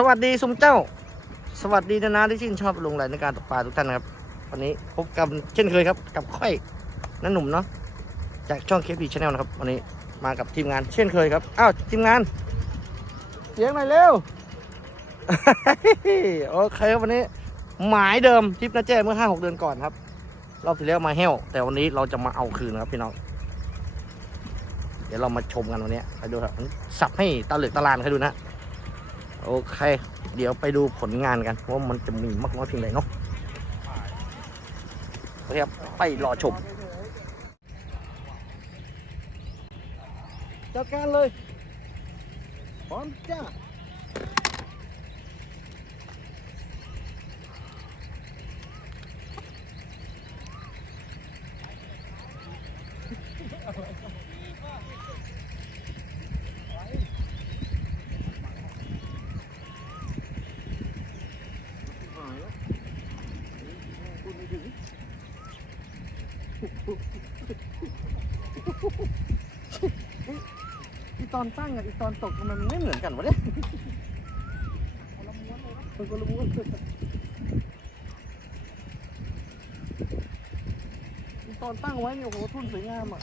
สวัสดีสุมเจ้า สวัสดีนะนะที่ชื่นชอบลงไหลในการตกปลาทุกท่านนครับ วันนี้พบกันเช่นเคยครับ กับค่อยนั่นหนุ่มเนาะจากช่องเคพีชาแนลนะครับ วันนี้มากับทีมงานเช่นเคยครับอ้าวทีมงาน เสียงหน่อยเร็ว โอเคครับวันนี้ หมายเดิมทริปนาแจ้เมื่อห้าหกเดือนก่อนครับรอบที่แล้วมาแห้ว แต่วันนี้เราจะมาเอาคืนนะครับพี่น้องเดี๋ยวเรามาชมกันวันนี้ไปดูครับสับให้ตาเหลือกตาลานให้ดูนะ โอเค เดี๋ยวไปดูผลงานกัน ว่ามันจะมีมากน้อยเพียงไรเนาะครับไปรอชมจัดการเลยพร้อมจ้าหายแล้วพูดไม่ถึง อีตอนตั้งกับอีตอนตกทำไมมันไม่เหมือนกันวะเนี่ยคนละม้วนเลยอีตอนตั้งไว้เนี่ยโอ้โหทุ่นสวยงามอะ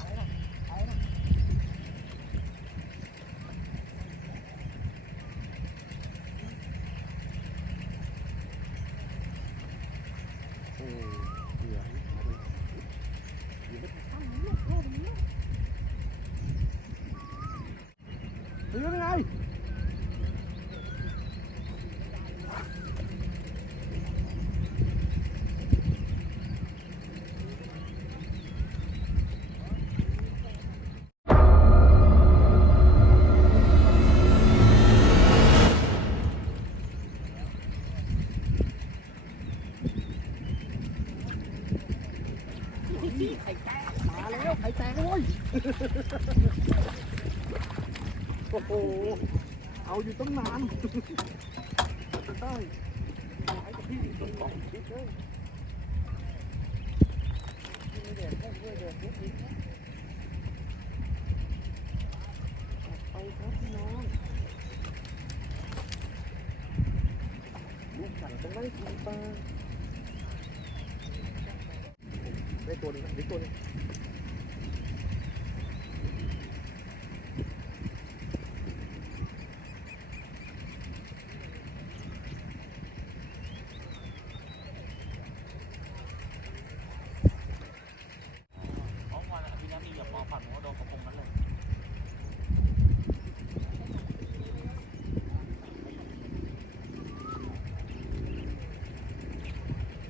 มาแล้วไข่แตกโอ้ยโอ้โหเอาอยู่ตั้งนานจะได้หายกับพี่ต้นของคิดเลยไม่เดือดแค่ด้วยเดือดนิดนิดนะไปครับพี่น้องลูกสั่งจะไม่กินปลา ได้ตัวหนึงได้ตัวหนึงของวันอภินันท์นี่อย่ามองฝั่งโน้นโดนกระพงนั้นเลย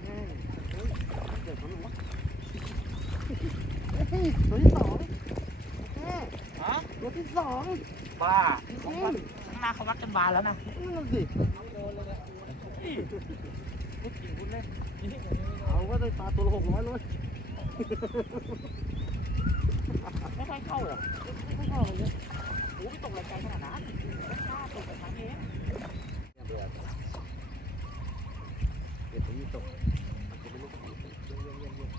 แม่งเฮ้ยเดี๋ยวเขารู้วะเฮ้ยตัวที่สองแม่ ฮะ ตัวที่ สองบ้าจริงข้างหน้าเขาวัดกันบานแล้วนะนั่นนะสิพูดจริงพูดเล่นเอาก็ได้ปลาตัวละหกร้อยเลยไม่ค่อยเข้าหรอกไม่ค่อยเข้าเลยโอ้ไม่ตกแรงใจขนาดนั้นแค่ตกแบบนั้นเอง เก็บตรงนี้ตกเอาไปลูกกระป๋องเยี่ยมเยี่ยมเยี่ยมเยี่ยม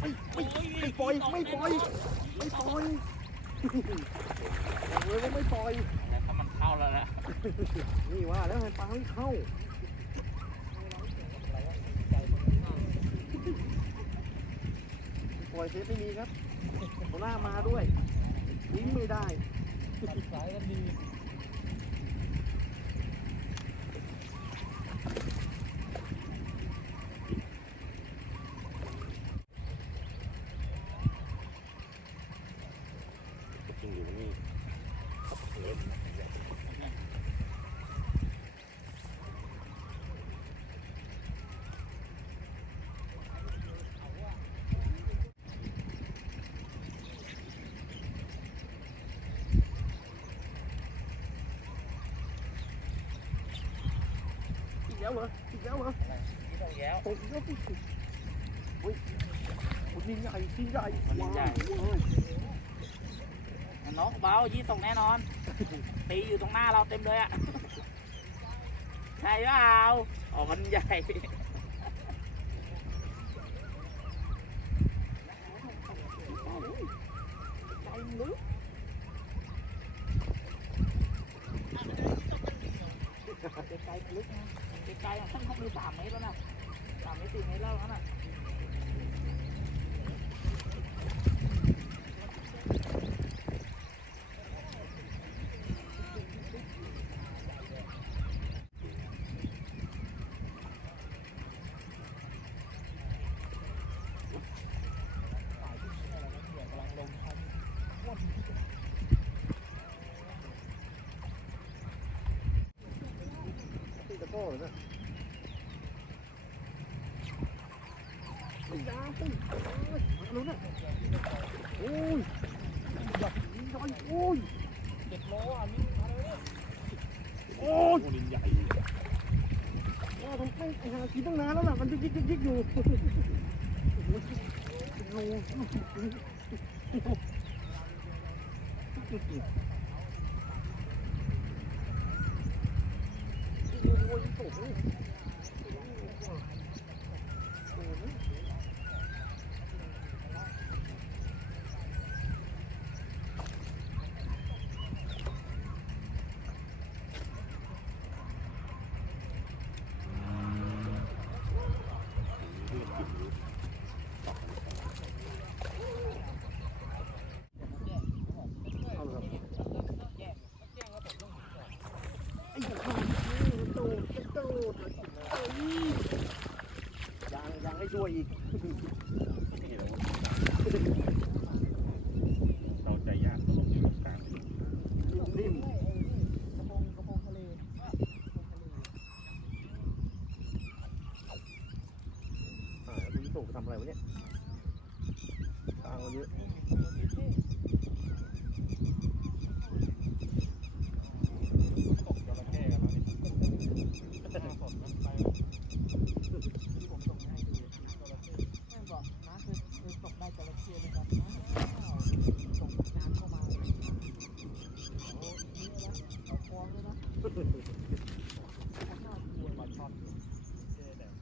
ไม่ไม่ไม่ ปล่อย ไม่ปล่อย ไม่ปล่อยบอกเลยว่าไม่ปล่อยแต่ถ้ามันเข้าแล้วนะนี่ว่าแล้วมันปลาไม่เข้า ปล่อยเซฟไม่มีครับเอาหน้ามาด้วย ทิ้งไม่ได้ สายกันดี kéo hả? Chị kéo hả? Con kéo. Ôi, ôi, nhìn nhảy, nhìn nhảy. Nhìn nhảy. Nó bao chí tổng แน่นอน ตีอยู่ตรงหน้าเราเต็มเลยอ่ะใช่เปล่าอ๋อมันใหญ่ลึกนะ ไกลๆอะท่านเขามีสามเมตรแล้วนะสามเมตรสี่เมตรแล้วนั่นน่ะ เลยนะยาตีรู้นะโอ้ยใหญ่น้อยโอ้ยเจ็ดโลอะนี่มาเลยโอ้ยโอ้ลิงใหญ่ว่าทำไมหากินตั้งนานแล้วล่ะมันยิกยิกยิกยิกอยู่โอ้โหโอ้โหโอ้ ยโอ้โห เอาเลยไอ้ข้าวกระโดดกระโดดเอ้ย ยังยังให้ด้วยอีกนี่แหละว่าเราใจยากตลงอยู่ตรงกลางนิ่มกระพงกระพงทะเลอ่าคุณโตไปทำอะไรวะเนี่ยตางมาเยอะ ตกจระเข้กันแล้วนี่หน้าฝนมันไป ที่ผมส่งให้ดูจระเข้แม่บอกนะเคยเคยตกได้จระเข้ไหมครับอ้าวส่งน้ำเข้ามาเลยโอ้นี่นะเอาฟองด้วยนะน่ากลัว ปลาช่อนอยู่เจ๊แดง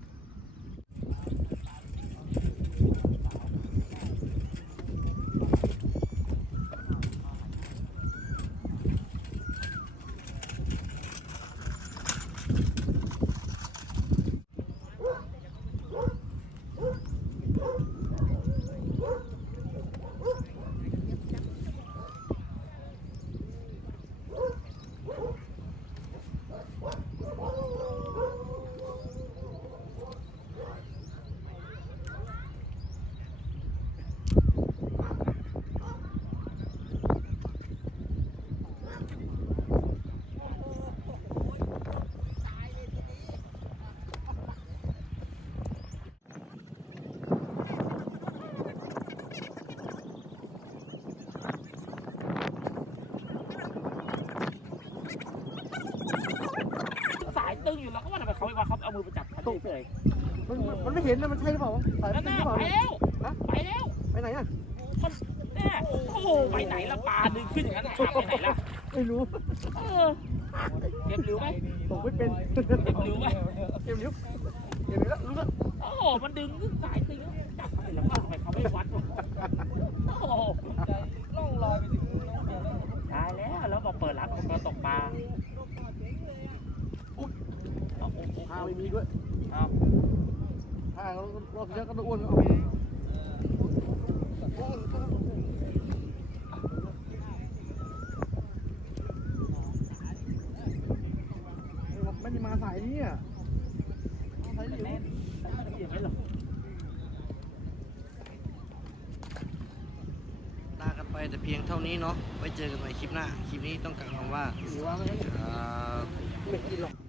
สายตึงอยู่แล้วก็ว่าทำไมเขาไม่ว่าเขาเอามือไปจับคันเฉยมันมันมันไม่เห็นนะมันใช่หรือเปล่าวะสายๆมันั่นนเป็นหน่ะรือเปล่าไปเนี่ยแล้วไปแล้วไปไหนอะมันเนี่ยโอ้โหไปไหนละปลาดึงขึ้นอย่างนั้นน่ะอะไปไหนล่ะไม่รู้เออเก็บริ้วไหมตกไม่เป็นเก็บริ้วไหมเก็บนิ้วเก็บนิ้วแล้วรู้แล้วโอ้โหมันดึงขึ้นสายตึงจับเขาเลยแล้วทำไมเขาไม่วัดวะโอ้โหล่องลอยไปถึงน้องเดียวแล้วตายแล้วแล้วบอกเปิดรับมันก็ตกปลาเอาโอ้โห ผ้าไม่มีด้วยเอาผ้าเราเราเยอะก็ต้องอ้วนเอาไม่ได้มาสายนี้อะสายเหลียวแน่นอย่างนี้เหรอลากันไปแต่เพียงเท่านี้เนาะไว้เจอกันใหม่คลิปหน้า คลิปนี้ต้องการคำว่าหรือว่าไม่ครับไม่กินหรอก